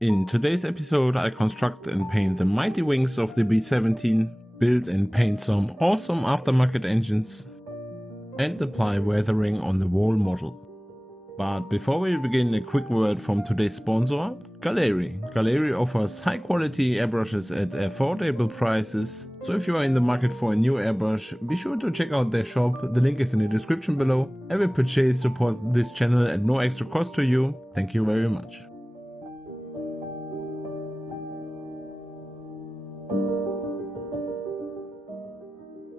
In today's episode, I construct and paint the mighty wings of the B-17, build and paint some awesome aftermarket engines, and apply weathering on the wall model. But before we begin, a quick word from today's sponsor, Galeri. Galeri offers high quality airbrushes at affordable prices, so if you are in the market for a new airbrush, be sure to check out their shop, the link is in the description below. Every purchase supports this channel at no extra cost to you. Thank you very much.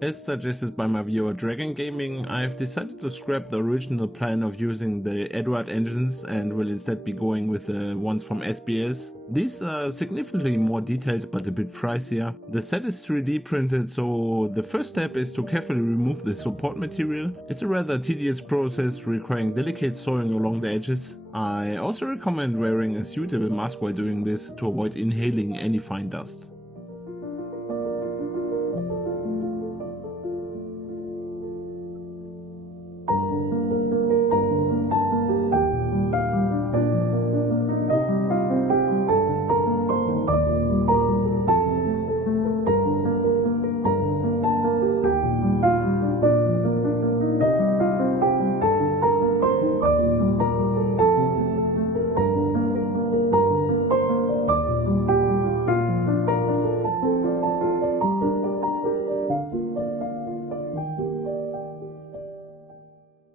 As suggested by my viewer Dragon Gaming, I have decided to scrap the original plan of using the Eduard engines and will instead be going with the ones from SBS. These are significantly more detailed but a bit pricier. The set is 3D printed, so the first step is to carefully remove the support material. It's a rather tedious process requiring delicate sawing along the edges. I also recommend wearing a suitable mask while doing this to avoid inhaling any fine dust.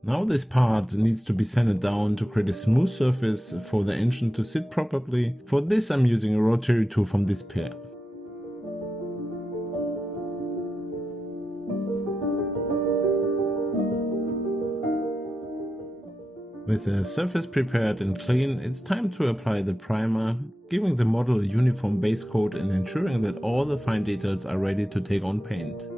Now this part needs to be sanded down to create a smooth surface for the engine to sit properly. For this I'm using a rotary tool from this pair. With the surface prepared and clean, it's time to apply the primer, giving the model a uniform base coat and ensuring that all the fine details are ready to take on paint.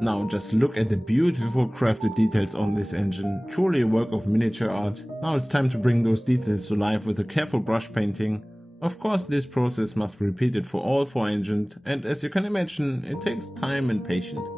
Now just look at the beautiful crafted details on this engine, truly a work of miniature art. Now it's time to bring those details to life with a careful brush painting. Of course this process must be repeated for all 4 engines, and as you can imagine, it takes time and patience.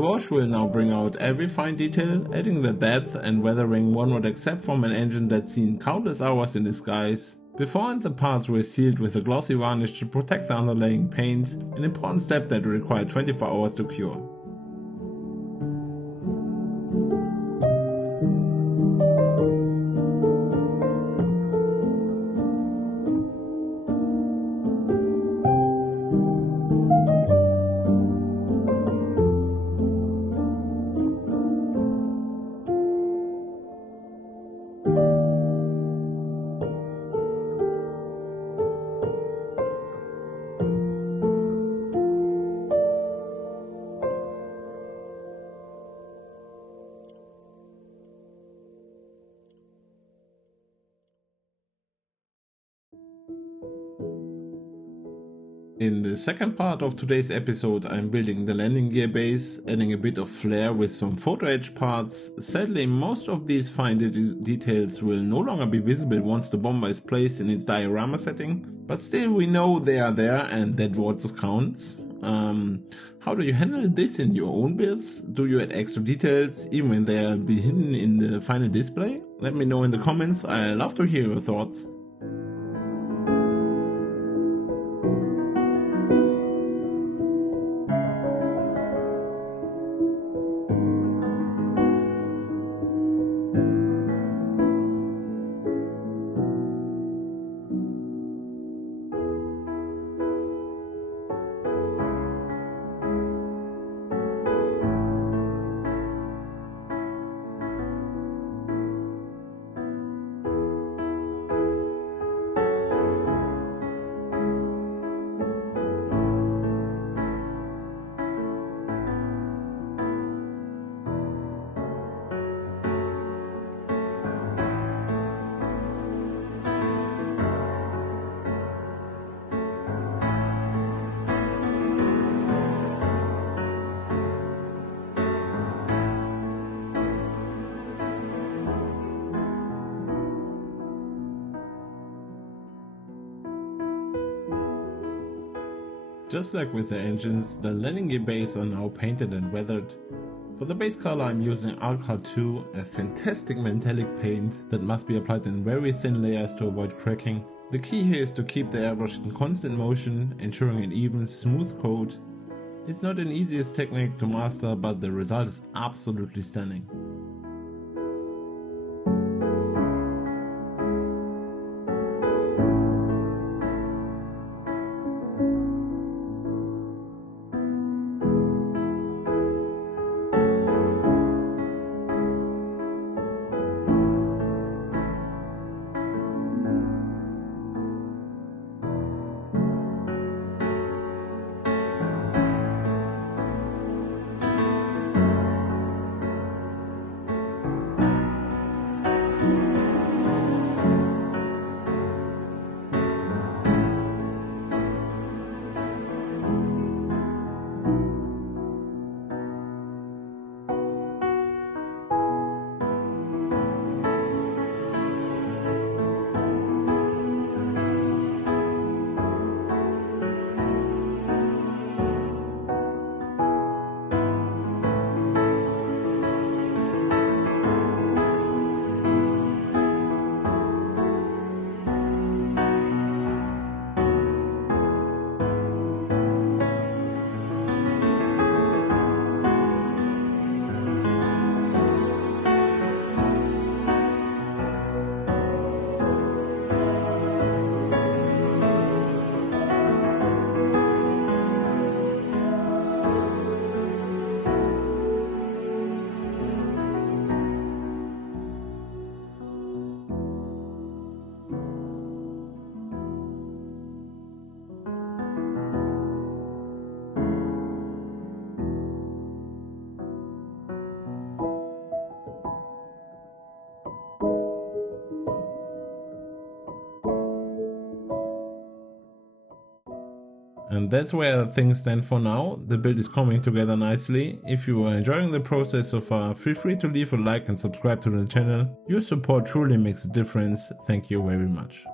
A wash will now bring out every fine detail, adding the depth and weathering one would accept from an engine that's seen countless hours in the skies. Beforehand, the parts were sealed with a glossy varnish to protect the underlaying paint, an important step that required 24 hours to cure. In the second part of today's episode, I'm building the landing gear base, adding a bit of flair with some photo-etched parts. Sadly, most of these fine details will no longer be visible once the bomber is placed in its diorama setting, but still we know they are there and that what counts. How do you handle this in your own builds? Do you add extra details even when they'll be hidden in the final display? Let me know in the comments, I love to hear your thoughts. Just like with the engines, the landing gear bays are now painted and weathered. For the base color I'm using Alcohol 2, a fantastic metallic paint that must be applied in very thin layers to avoid cracking. The key here is to keep the airbrush in constant motion, ensuring an even, smooth coat. It's not an easiest technique to master, but the result is absolutely stunning. And that's where things stand for now. The build is coming together nicely. If you are enjoying the process so far, feel free to leave a like and subscribe to the channel. Your support truly makes a difference. Thank you very much.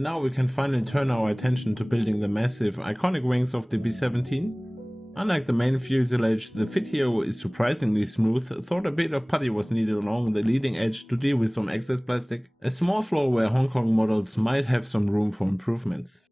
And now we can finally turn our attention to building the massive, iconic wings of the B-17. Unlike the main fuselage, the fit here is surprisingly smooth. Thought a bit of putty was needed along the leading edge to deal with some excess plastic. A small flaw where Hong Kong models might have some room for improvements.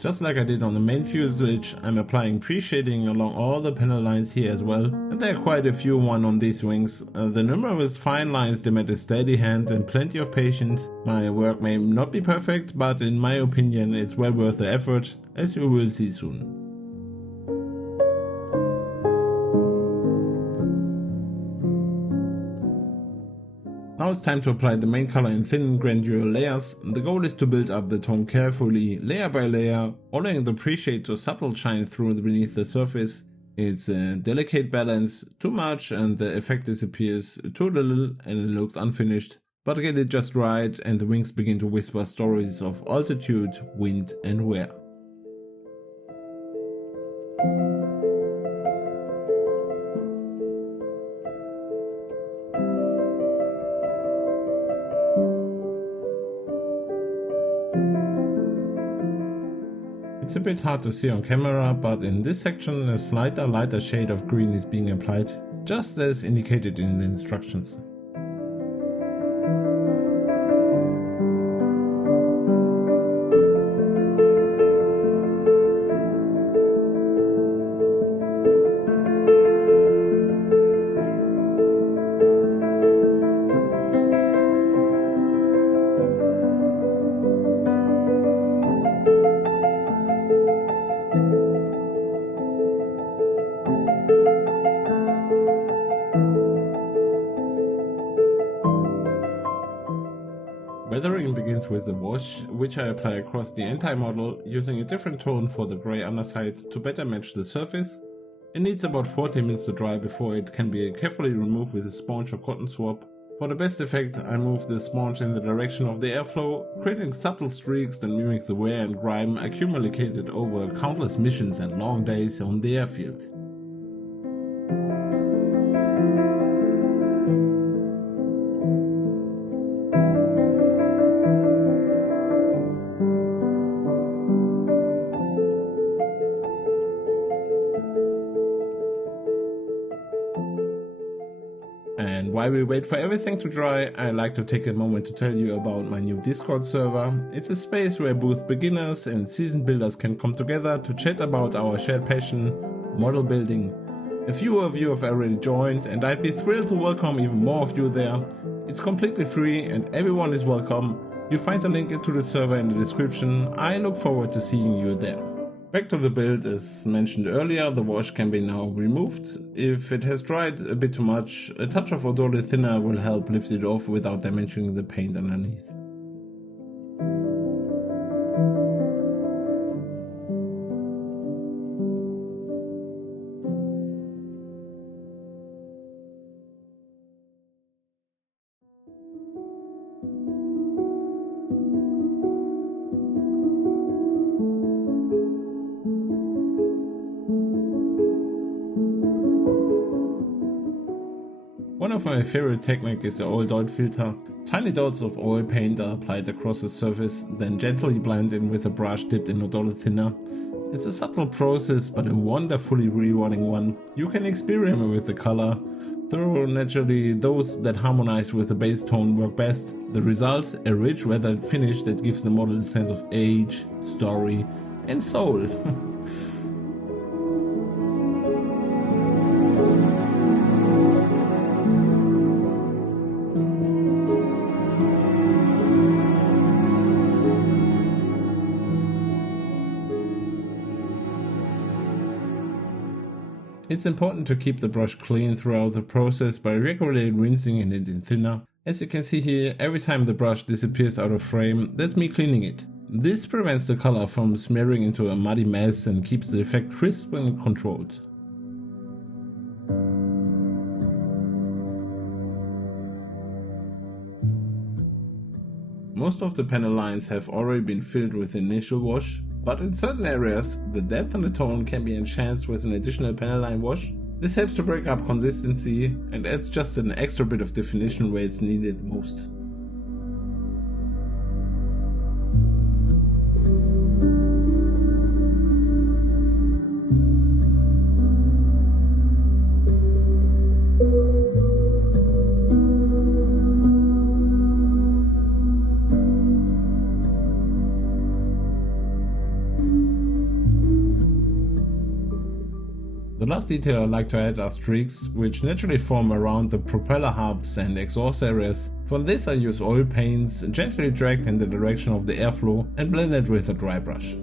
Just like I did on the main fuselage, I'm applying pre-shading along all the panel lines here as well, and there are quite a few on these wings. The numerous fine lines demand a steady hand and plenty of patience. My work may not be perfect, but in my opinion it's well worth the effort, as you will see soon. Now it's time to apply the main color in thin granular layers. The goal is to build up the tone carefully, layer by layer, allowing the pre-shade to subtle shine through beneath the surface. It's a delicate balance, too much and the effect disappears, too little and it looks unfinished. But get it just right and the wings begin to whisper stories of altitude, wind and wear. It's a bit hard to see on camera, but in this section a slighter lighter shade of green is being applied, just as indicated in the instructions. Weathering begins with the wash, which I apply across the entire model, using a different tone for the grey underside to better match the surface. It needs about 40 minutes to dry before it can be carefully removed with a sponge or cotton swab. For the best effect, I move the sponge in the direction of the airflow, creating subtle streaks that mimic the wear and grime accumulated over countless missions and long days on the airfield. And while we wait for everything to dry, I like to take a moment to tell you about my new Discord server. It's a space where both beginners and seasoned builders can come together to chat about our shared passion, model building. A few of you have already joined, and I'd be thrilled to welcome even more of you there. It's completely free and everyone is welcome. You'll find the link to the server in the description. I look forward to seeing you there. Back to the build. As mentioned earlier, the wash can be now removed. If it has dried a bit too much, a touch of odorless thinner will help lift it off without damaging the paint underneath. One of my favorite techniques is the oil dot filter. Tiny dots of oil paint are applied across the surface, then gently blend in with a brush dipped in odorless thinner. It's a subtle process, but a wonderfully rewarding one. You can experiment with the color, though naturally those that harmonize with the base tone work best. The result, a rich weathered finish that gives the model a sense of age, story, and soul. It's important to keep the brush clean throughout the process by regularly rinsing it in thinner. As you can see here, every time the brush disappears out of frame, that's me cleaning it. This prevents the color from smearing into a muddy mess and keeps the effect crisp and controlled. Most of the panel lines have already been filled with the initial wash, but in certain areas, the depth and the tone can be enhanced with an additional panel line wash. This helps to break up consistency and adds just an extra bit of definition where it's needed most. The last detail I like to add are streaks, which naturally form around the propeller hubs and exhaust areas. For this I use oil paints, gently dragged in the direction of the airflow and blended with a dry brush.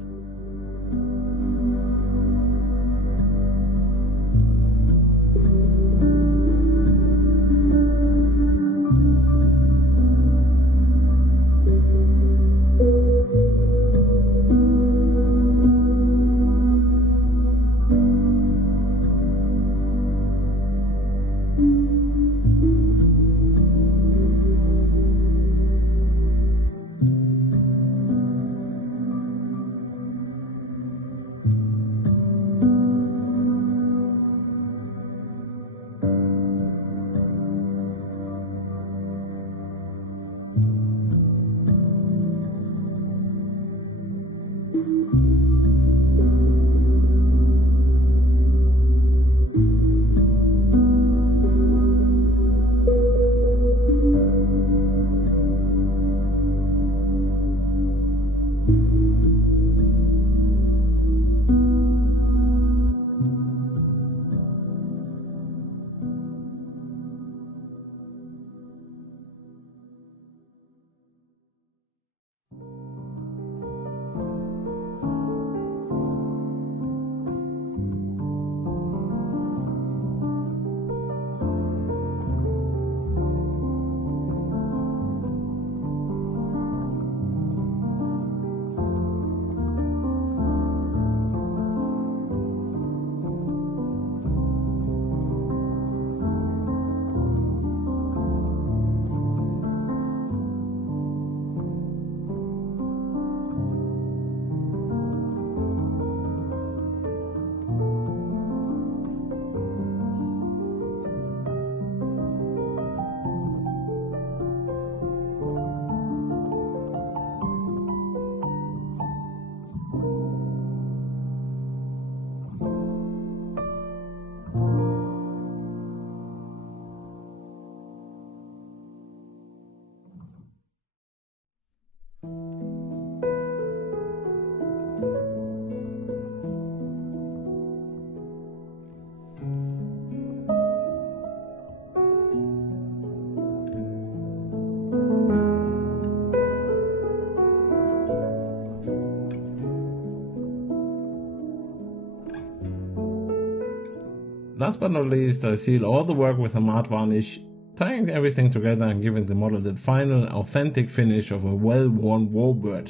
last but not least, I seal all the work with a matte varnish, tying everything together and giving the model the final authentic finish of a well-worn warbird.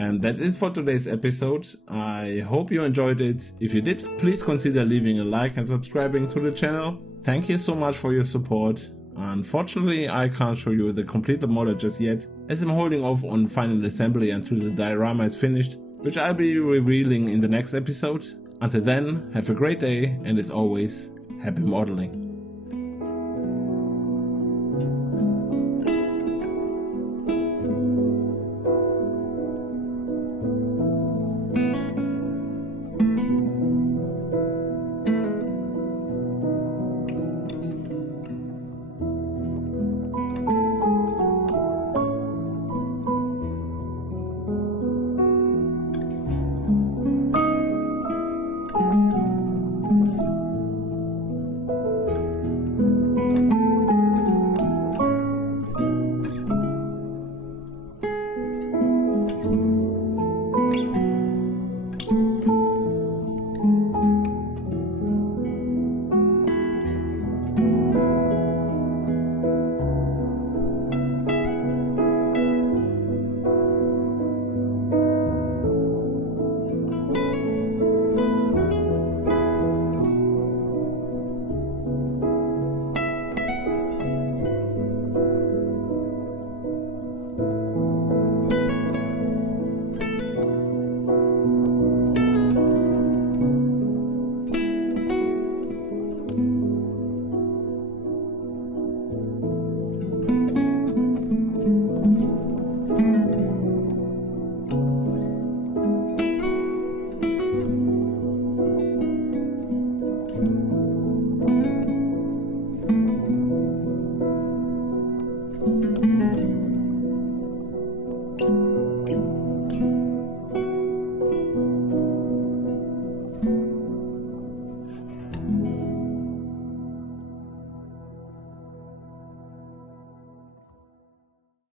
And that's it for today's episode. I hope you enjoyed it. If you did, please consider leaving a like and subscribing to the channel. Thank you so much for your support. Unfortunately, I can't show you the completed model just yet, as I'm holding off on final assembly until the diorama is finished, which I'll be revealing in the next episode. Until then, have a great day, and as always, happy modeling.